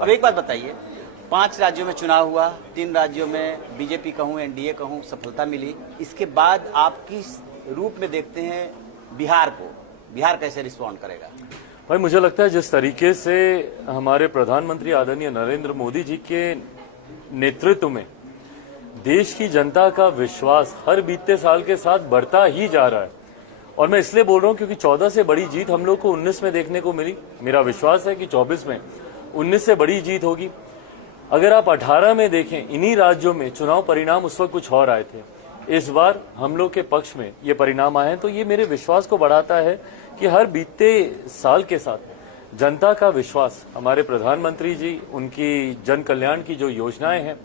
अब एक बात बताइए, 5 राज्यों में चुनाव हुआ, 3 राज्यों में बीजेपी कहूं एनडीए कहूं सफलता मिली, इसके बाद आप किस रूप में देखते हैं बिहार को? बिहार कैसे रिस्पॉन्ड करेगा? भाई मुझे लगता है जिस तरीके से हमारे प्रधानमंत्री आदरणीय नरेंद्र मोदी जी के नेतृत्व में देश की जनता का विश्वास हर बीतते साल के साथ बढ़ता ही जा रहा है, और मैं इसलिए बोल रहा हूं क्योंकि 14 से बड़ी जीत हम लोग को 19 में देखने को मिली। मेरा विश्वास है कि 24 में 19 से बड़ी जीत होगी। अगर आप 18 में देखें, इन्हीं राज्यों में चुनाव परिणाम उस वक्त कुछ और आए थे, इस बार हम लोग के पक्ष में ये परिणाम आए हैं, तो ये मेरे विश्वास को बढ़ाता है कि हर बीतते साल के साथ जनता का विश्वास हमारे प्रधानमंत्री जी, उनकी जन कल्याण की जो योजनाएं हैं,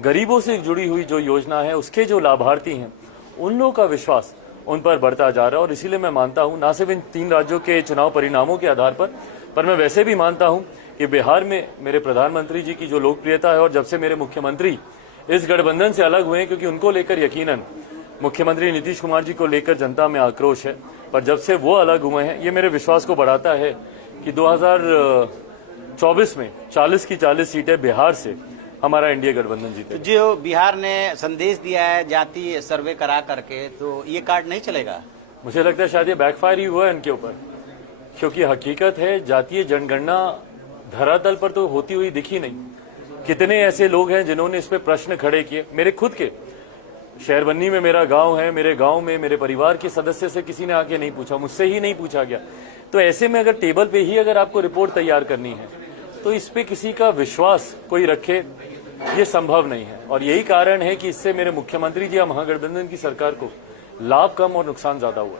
गरीबों से जुड़ी हुई जो योजना है, उसके जो लाभार्थी हैं, उन लोगों का विश्वास उन पर बढ़ता जा रहा है। और इसीलिए मैं मानता हूं, ना सिर्फ इन 3 राज्यों के चुनाव परिणामों के आधार पर मैं वैसे भी मानता हूं कि बिहार में मेरे प्रधानमंत्री जी की जो लोकप्रियता है, और जब से मेरे मुख्यमंत्री इस गठबंधन से अलग हुए हैं, क्योंकि उनको लेकर यकीनन मुख्यमंत्री नीतीश कुमार जी को लेकर जनता में आक्रोश है, पर जब से वो अलग हुए हैं, ये मेरे विश्वास को बढ़ाता है कि 2024 में 40 की 40 सीटें बिहार से हमारा एनडीए गठबंधन जीते। तो जो बिहार ने संदेश दिया है जातीय सर्वे करा करके, तो ये कार्ड नहीं चलेगा? मुझे लगता है शायद ये बैकफायर ही हुआ है इनके ऊपर, क्योंकि हकीकत है जातीय जनगणना धरातल पर तो होती हुई दिखी नहीं। कितने ऐसे लोग हैं जिन्होंने इस पे प्रश्न खड़े किए। मेरे खुद के शहरबन्नी में मेरा गांव है, मेरे गांव में मेरे परिवार के सदस्य से किसी ने आके नहीं पूछा, मुझसे ही नहीं पूछा गया। तो ऐसे में अगर टेबल पे ही अगर आपको रिपोर्ट तैयार करनी है, तो इस पे किसी का विश्वास कोई रखे, ये संभव नहीं है। और यही कारण है कि इससे मेरे मुख्यमंत्री जी या महागठबंधन की सरकार को लाभ कम और नुकसान ज्यादा हुआ।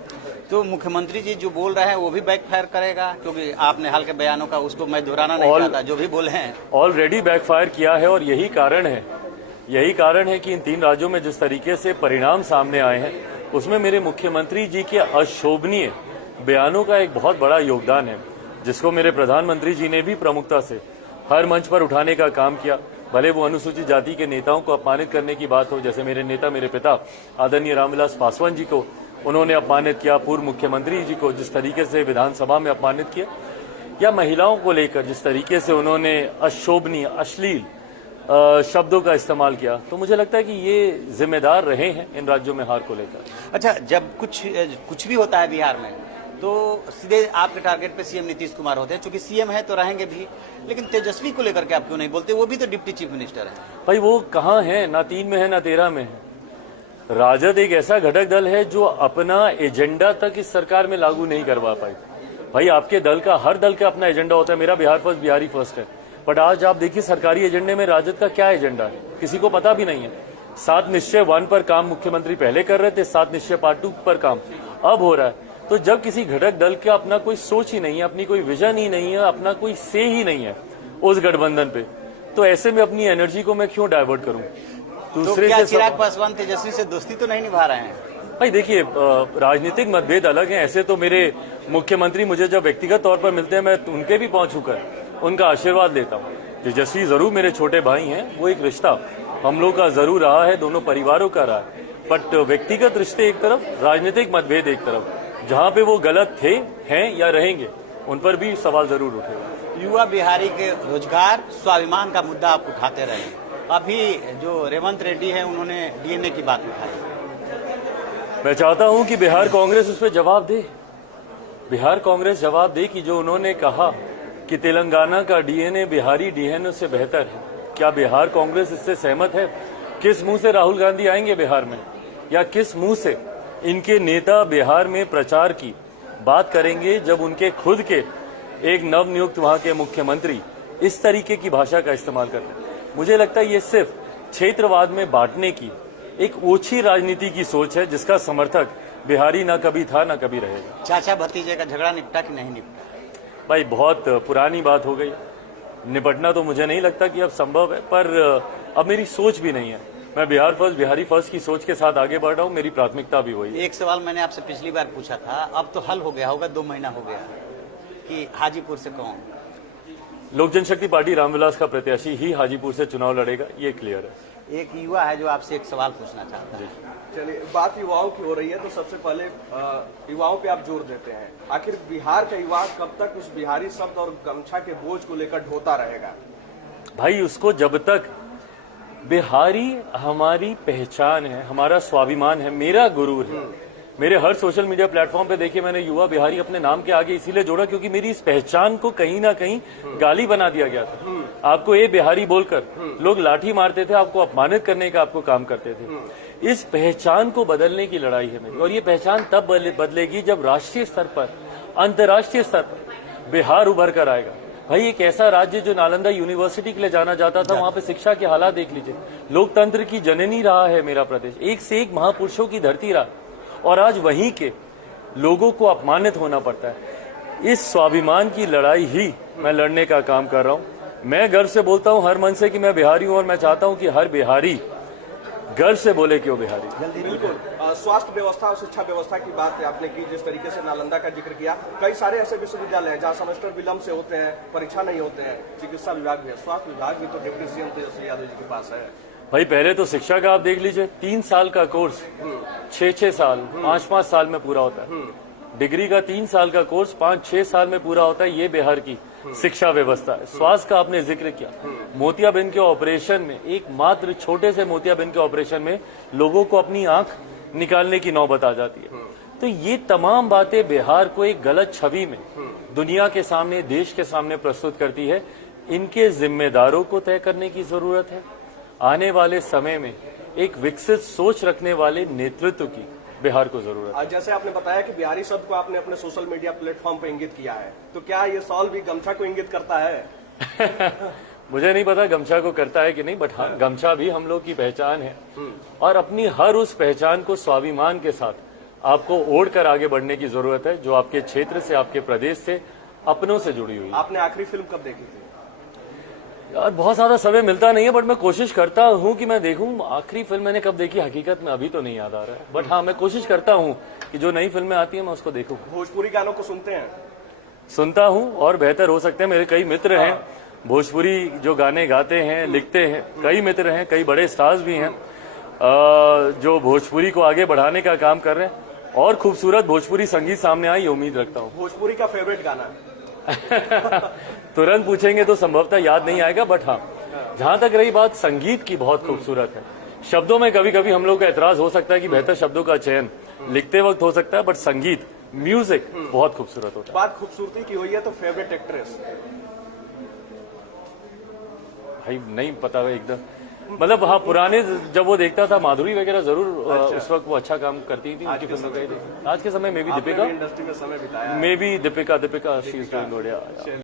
तो मुख्यमंत्री जी जो बोल रहे हैं वो भी बैकफायर करेगा? क्योंकि आपने हाल के बयानों का उसको मैं दोहराना नहीं चाहता, जो भी बोले हैं ऑलरेडी बैकफायर किया है। और यही कारण है कि इन 3 राज्यों में जिस तरीके से परिणाम सामने आए हैं, उसमें मेरे मुख्यमंत्री जी के अशोभनीय बयानों का एक बहुत बड़ा योगदान है, जिसको मेरे प्रधानमंत्री जी ने भी प्रमुखता से हर मंच पर उठाने का काम किया। भले वो अनुसूचित जाति के नेताओं को अपमानित करने की बात हो, जैसे मेरे नेता मेरे पिता आदरणीय रामविलास पासवान जी को उन्होंने अपमानित किया, पूर्व मुख्यमंत्री जी को जिस तरीके से विधानसभा में अपमानित किया, या महिलाओं को लेकर जिस तरीके से उन्होंने अशोभनीय अश्लील शब्दों का इस्तेमाल किया, तो मुझे लगता है कि ये जिम्मेदार रहे हैं इन राज्यों में हार को लेकर। अच्छा, जब कुछ भी होता है बिहार में, तो सीधे आपके टारगेट पे सीएम नीतीश कुमार होते हैं, क्योंकि सीएम है तो रहेंगे भी। लेकिन तेजस्वी को लेकर के आप क्यों नहीं बोलते? वो भी तो डिप्टी चीफ मिनिस्टर है। भाई वो कहाँ है? ना 3 में है ना 13 में है। राजद एक ऐसा घटक दल है जो अपना एजेंडा तक इस सरकार में लागू नहीं करवा पाई। भाई आपके दल का, हर दल का अपना एजेंडा होता है। मेरा बिहार फर्स्ट बिहारी फर्स्ट है, बट आज आप देखिए सरकारी एजेंडे में राजद का क्या एजेंडा है, किसी को पता भी नहीं है। 7 निश्चय 1 पर काम मुख्यमंत्री पहले कर रहे थे, 7 निश्चय पार्ट 2 पर काम अब हो रहा है। तो जब किसी घटक दल का अपना कोई सोच ही नहीं है, अपनी कोई विजन ही नहीं है, अपना कोई से ही नहीं है उस गठबंधन पे, तो ऐसे में अपनी एनर्जी को मैं क्यों डाइवर्ट करूं? दूसरे तो क्या चिराग पासवान तेजस्वी से दोस्ती तो नहीं निभा रहे हैं? भाई देखिए, राजनीतिक मतभेद अलग हैं। ऐसे तो मेरे मुख्यमंत्री मुझे जब व्यक्तिगत तौर पर मिलते हैं, मैं उनके भी पहुंच होकर उनका आशीर्वाद लेता हूँ। तेजस्वी जरूर मेरे छोटे भाई हैं, वो एक रिश्ता हम लोग का जरूर रहा है, दोनों परिवारों का रहा है। बट व्यक्तिगत रिश्ते एक तरफ, राजनीतिक मतभेद एक तरफ, जहाँ पे वो गलत थे, हैं या रहेंगे, उन पर भी सवाल जरूर उठेगा। युवा बिहारी के रोजगार स्वाभिमान का मुद्दा आप उठाते रहे। अभी जो रेवंत रेड्डी है, उन्होंने डीएनए की बात उठाई। मैं चाहता हूं कि बिहार कांग्रेस उस पर जवाब दे। बिहार कांग्रेस जवाब दे कि जो उन्होंने कहा कि तेलंगाना का डीएनए बिहारी डीएनए से बेहतर है, क्या बिहार कांग्रेस इससे सहमत है? किस मुंह से राहुल गांधी आएंगे बिहार में, या किस मुंह से इनके नेता बिहार में प्रचार की बात करेंगे, जब उनके खुद के एक नवनियुक्त वहां के मुख्यमंत्री इस तरीके की भाषा का इस्तेमाल करते हैं? मुझे लगता है ये सिर्फ क्षेत्रवाद में बांटने की एक ओछी राजनीति की सोच है, जिसका समर्थक बिहारी ना कभी था ना कभी रहेगा। चाचा भतीजे का झगड़ा निपटा कि नहीं निपटा? भाई बहुत पुरानी बात हो गई, निपटना तो मुझे नहीं लगता कि अब संभव है, पर अब मेरी सोच भी नहीं है। मैं बिहार फर्स्ट बिहारी फर्स्ट की सोच के साथ आगे बढ़ रहा हूँ, मेरी प्राथमिकता भी वही है। एक सवाल मैंने आपसे पिछली बार पूछा था, अब तो हल हो गया होगा, 2 महीना हो गया, कि हाजीपुर से कौन? लोक जनशक्ति पार्टी रामविलास का प्रत्याशी ही हाजीपुर से चुनाव लड़ेगा, ये क्लियर है। एक युवा है जो आपसे एक सवाल पूछना चाहता है। चलिए, बात युवाओं की हो रही है, तो सबसे पहले युवाओं पे आप जोर देते हैं। आखिर बिहार का युवा कब तक उस बिहारी शब्द और गमछा के बोझ को लेकर ढोता रहेगा? भाई उसको जब तक बिहारी हमारी पहचान है, हमारा स्वाभिमान है, मेरा गुरूर है। मेरे हर सोशल मीडिया प्लेटफॉर्म पे देखिए मैंने युवा बिहारी अपने नाम के आगे इसीलिए जोड़ा क्योंकि मेरी इस पहचान को कहीं ना कहीं गाली बना दिया गया था। आपको ये बिहारी बोलकर लोग लाठी मारते थे, आपको अपमानित करने का आपको काम करते थे। इस पहचान को बदलने की लड़ाई है मेरी, और ये पहचान तब बदलेगी जब राष्ट्रीय स्तर पर, अंतर्राष्ट्रीय स्तर पर बिहार उभर कर आएगा। भाई एक ऐसा राज्य जो नालंदा यूनिवर्सिटी के लिए जाना जाता था, वहां पे शिक्षा के हालात देख लीजिए। लोकतंत्र की जननी रहा है मेरा प्रदेश, एक से एक महापुरुषों की धरती रहा, और आज वहीं के लोगों को अपमानित होना पड़ता है। इस स्वाभिमान की लड़ाई ही मैं लड़ने का काम कर रहा हूं। मैं गर्व से बोलता हूं हर मन से कि मैं बिहारी हूं, और मैं चाहता हूं कि हर बिहारी गर्व से बोले कि वो बिहारी। बिल्कुल। स्वास्थ्य व्यवस्था और शिक्षा व्यवस्था की बात आपने की, जिस तरीके से नालंदा का जिक्र किया, कई सारे ऐसे विश्वविद्यालय हैं जहाँ सेमेस्टर विलंब से होते हैं, परीक्षा नहीं होते हैं। चिकित्सा विभाग भी है, स्वास्थ्य विभाग भी तो डिप्टी सीएम तेजस्वी यादव जी के पास है। भाई पहले तो शिक्षा का आप देख लीजिए, 3 साल का कोर्स 6-6 साल 5-5 साल में पूरा होता है। डिग्री का 3 साल का कोर्स 5-6 साल में पूरा होता है। ये बिहार की शिक्षा व्यवस्था है। स्वास्थ्य का आपने जिक्र किया, मोतियाबिंद के ऑपरेशन में, एक मात्र छोटे से मोतियाबिंद के ऑपरेशन में लोगों को अपनी आंख निकालने की नौबत आ जाती है। तो ये तमाम बातें बिहार को एक गलत छवि में दुनिया के सामने, देश के सामने प्रस्तुत करती है। इनके जिम्मेदारों को तय करने की जरूरत है। आने वाले समय में एक विकसित सोच रखने वाले नेतृत्व की बिहार को जरूरत है। जैसे आपने बताया कि बिहारी शब्द को आपने अपने सोशल मीडिया प्लेटफॉर्म पर इंगित किया है, तो क्या ये सॉल भी गमछा को इंगित करता है? मुझे नहीं पता गमछा को करता है कि नहीं, बट हाँ गमछा भी हम लोग की पहचान है, और अपनी हर उस पहचान को स्वाभिमान के साथ आपको ओढ़ कर आगे बढ़ने की जरूरत है, जो आपके क्षेत्र से, आपके प्रदेश से, अपनों से जुड़ी हुई है। आपने आखिरी फिल्म कब देखी थी? यार बहुत ज्यादा समय मिलता नहीं है, बट मैं कोशिश करता हूं कि मैं देखूं। आखिरी फिल्म मैंने कब देखी हकीकत में अभी तो नहीं याद आ रहा है, बट हाँ मैं कोशिश करता हूं कि जो नई फिल्में आती हैं मैं उसको देखूं। भोजपुरी गानों को सुनते हैं? सुनता हूं, और बेहतर हो सकते हैं। मेरे कई मित्र हैं भोजपुरी जो गाने गाते हैं, लिखते हैं। कई मित्र हैं, कई बड़े स्टार्स भी हैं जो भोजपुरी को आगे बढ़ाने का काम कर रहे हैं, और खूबसूरत भोजपुरी संगीत सामने आए ये उम्मीद रखता हूं। भोजपुरी का फेवरेट गाना? तुरंत पूछेंगे तो संभवतः याद नहीं आएगा, बट हाँ जहां तक रही बात संगीत की, बहुत खूबसूरत है। शब्दों में कभी कभी हम लोग का एतराज हो सकता है कि बेहतर शब्दों का चयन लिखते वक्त हो सकता है, बट संगीत, म्यूजिक बहुत खूबसूरत होता है। बात खूबसूरती की हुई है तो फेवरेट एक्ट्रेस? भाई नहीं पता है एकदम, मतलब हाँ पुराने जब वो देखता था माधुरी वगैरह जरूर उस वक्त वो अच्छा काम करती थी, उनकी फिल्में कही थी। आज के समय में भी दीपिका, इंडस्ट्री में समय बिताया, may be Deepika she is doing good.